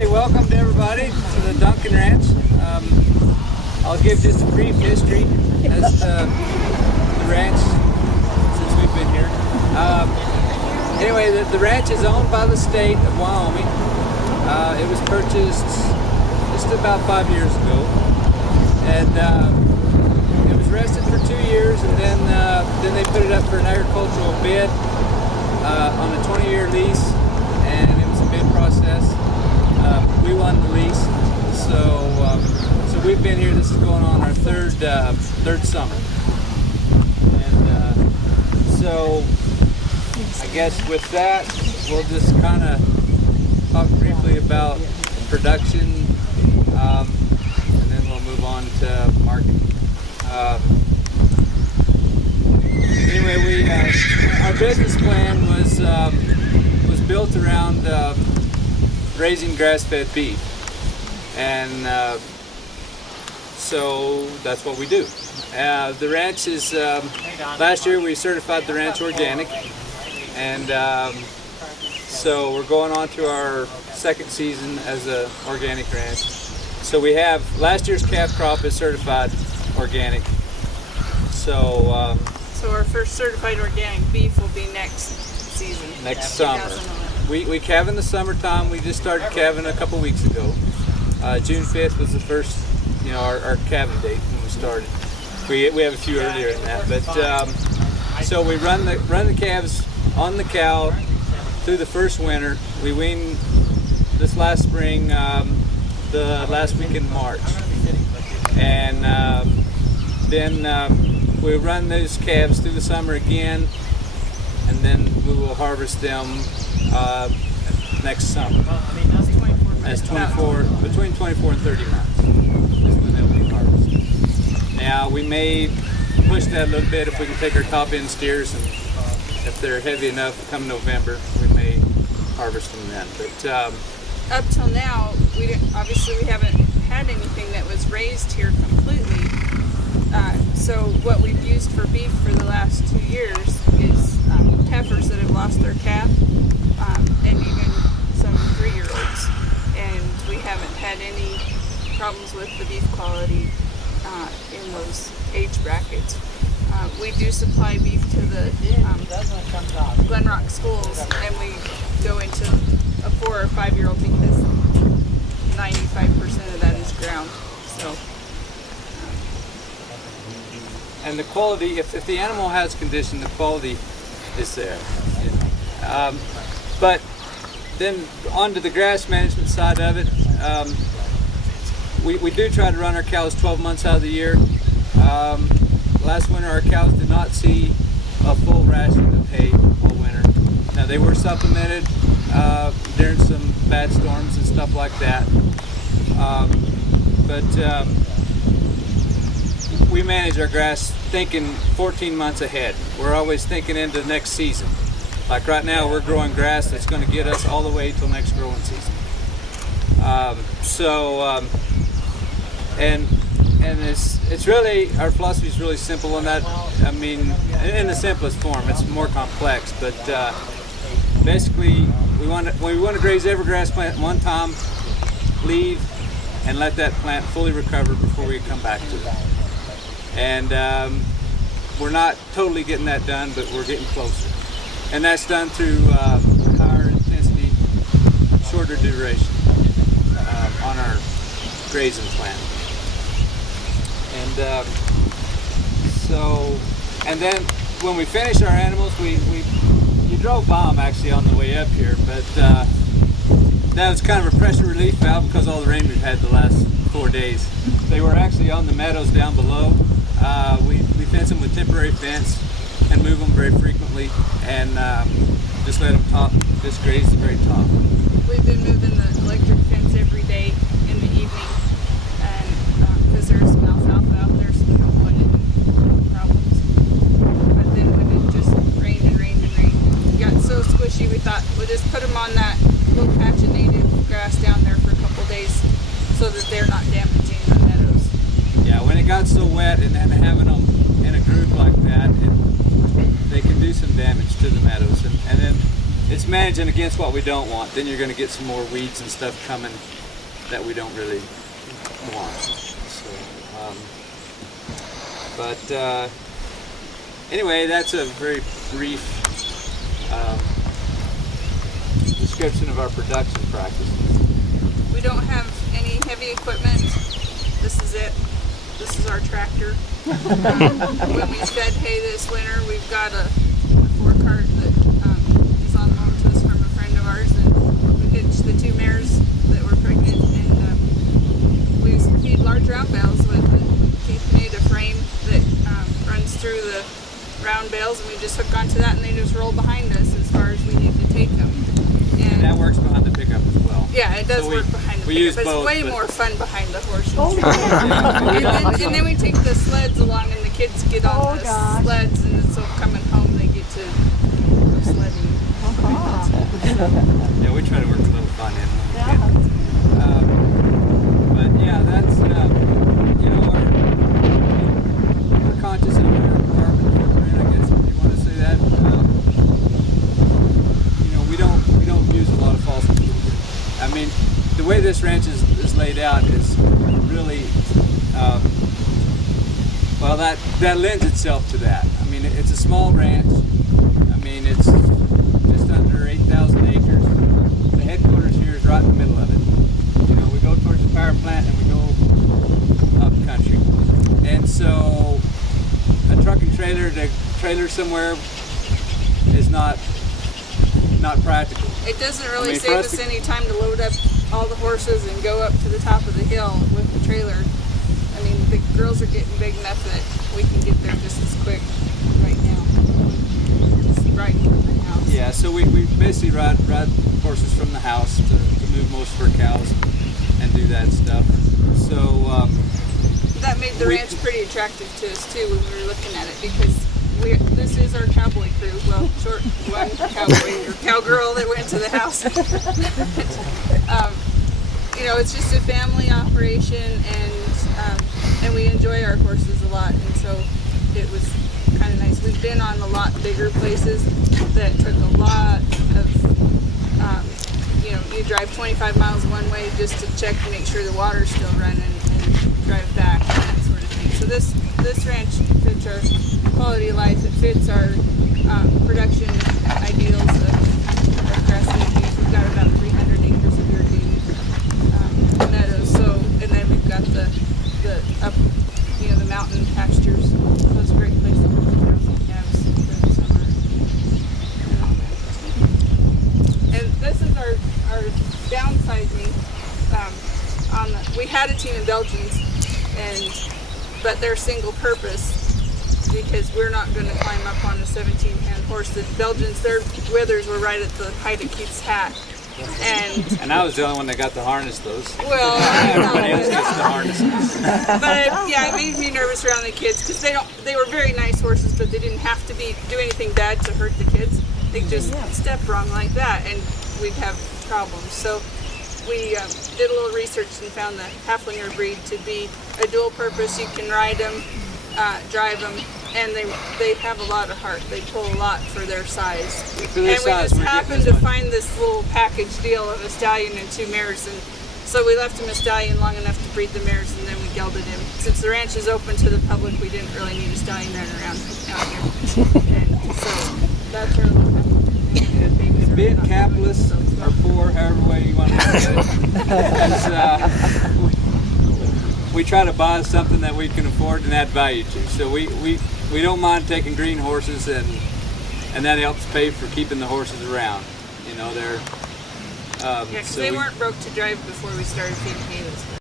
Hey, welcome to everybody to the Dunkin Ranch. I'll give just a brief history as to the ranch since we've been here. Anyway, the ranch is owned by the state of Wyoming. It was purchased just about 5 years ago, and it was rested for 2 years, and then they put it up for an agricultural bid on a 20-year lease, and it was a bid process. We won the lease, so we've been here. This is going on our third summer, and so I guess with that, we'll just kind of talk briefly about production, and then we'll move on to marketing. Anyway, our business plan was built around raising grass-fed beef, and so that's what we do. The ranch is, last year we certified the ranch organic, and so we're going on to our second season as an organic ranch. So we have, last year's calf crop is certified organic. So our first certified organic beef will be next season. Next summer. We calve in the summertime. We just started calving a couple weeks ago. June 5th was the first, our calving date when we started. We have a few earlier than that, but so we run the calves on the cow through the first winter. We wean this last spring, the last week in March, and then we run those calves through the summer again, and then we will harvest them next summer. That's between 24 and 30 months is when they'll be harvested. Now we may push that a little bit if we can take our top end steers, and if they're heavy enough come November, we may harvest them then. But up till now, obviously we haven't had anything that was raised here completely. So what we've used for beef for the last 2 years is heifers that have lost their calf, and even some 3-year-olds. And we haven't had any problems with the beef quality in those age brackets. We do supply beef to the Glen Rock schools, and we go into a 4 or 5-year-old because 95% of that is ground. So. And the quality, if the animal has condition, the quality is there. But then onto the grass management side of it, we do try to run our cows 12 months out of the year. Last winter our cows did not see a full ration of hay all winter. Now they were supplemented during some bad storms and stuff like that. But we manage our grass thinking 14 months ahead. We're always thinking into the next season. Like right now, we're growing grass that's going to get us all the way till next growing season. And it's really, our philosophy is really simple on that. I mean, in the simplest form. It's more complex, but basically, we want to graze every grass plant one time, leave, and let that plant fully recover before we come back to it. And we're not totally getting that done, but we're getting closer. And that's done through higher intensity, shorter duration on our grazing plan. And then when we finish our animals, you drove by them actually on the way up here, but that was kind of a pressure relief valve because all the rain we've had the last 4 days. They were actually on the meadows down below. We fence them with temporary fence and move them very frequently, and just let them just graze the very top. We've been moving the electric fence every day in the evening, and because there's some alfalfa out there, so we don't want any problems. But then when it just rained and rained and rained, it got so squishy, we thought we'll just put them on that little patch of native grass down there for a couple days so that they're not damaging the meadows. Yeah, when it got so wet and then having them in a group like that, they can do some damage to the meadows. And then it's managing against what we don't want. Then you're going to get some more weeds and stuff coming that we don't really want. So, anyway, that's a very brief description of our production practices. We don't have any heavy equipment. This is it. This is our tractor. When we fed hay this winter, we've got a 4-cart that is on loan to us from a friend of ours, and we hitched the 2 mares that were pregnant, and we feed large round bales with Keith made a frame that runs through the round bales, and we just hook onto that, and they just roll behind us as far as we need to take them. And that works behind the pickup as well. Yeah, it does work behind the pickup. It's way more fun behind the horses. Oh, and then we take the sleds along, and the kids get on the sleds, and so coming home they get to go sledding. Yeah, we try to work a little fun in when we can. But yeah, that's you know, we're conscious of our carbon footprint, I guess, if you want to say that. You know, we don't use a lot of fossil fuels. I mean, the way this ranch is laid out is really well, that lends itself to that. I mean, it's a small ranch. I mean, it's just under 8,000 acres. The headquarters here is right in the middle of it. You know, we go towards the power plant and we go up country. And so a trucking trailer to trailer somewhere is not practical. It doesn't really save us any time to load up all the horses and go up to the top of the hill with the trailer. I mean, the girls are getting big enough that we can get there just as quick right now. Just riding from the house. Yeah, so we basically ride horses from the house to move most of our cows and do that stuff. So that made the ranch pretty attractive to us too when we were looking at it, because this is our cowboy crew. Well, one cowboy or cowgirl that went to the house. You know, it's just a family operation, and we enjoy our horses a lot, and so it was kind of nice. We've been on a lot bigger places that took a lot of, you know, you drive 25 miles one way just to check to make sure the water's still running, and drive back and that sort of thing. So this ranch fits our quality of life. It fits our production ideals of grass seed. We've got about 300 acres of irrigated meadows. So, and then we've got the up, you know, the mountain pastures. So it's a great place to put the cows and calves for the summer. And this is our downsizing. We had a team of Belgians, but they're single purpose, because we're not going to climb up on a 17-hand horse. The Belgians, their withers were right at the height of Keith's hat. And I was the only one that got to harness those. Well, everybody else gets to harness them. But yeah, it made me nervous around the kids, because they were very nice horses, but they didn't have to do anything bad to hurt the kids. They just step wrong like that, and we'd have problems. So we did a little research and found the Haflinger breed to be a dual purpose. You can ride them, drive them, and they have a lot of heart. They pull a lot for their size. We just happened to find this little package deal of a stallion and 2 mares, and so we left him a stallion long enough to breed the mares, and then we gelded him. Since the ranch is open to the public, we didn't really need a stallion running around out here. And so that's our little be it capitalist or poor, however way you want to look at it. We try to buy something that we can afford and add value to. So we don't mind taking green horses, and that helps pay for keeping the horses around. You know, they're because they weren't broke to drive before we started feeding hay this way.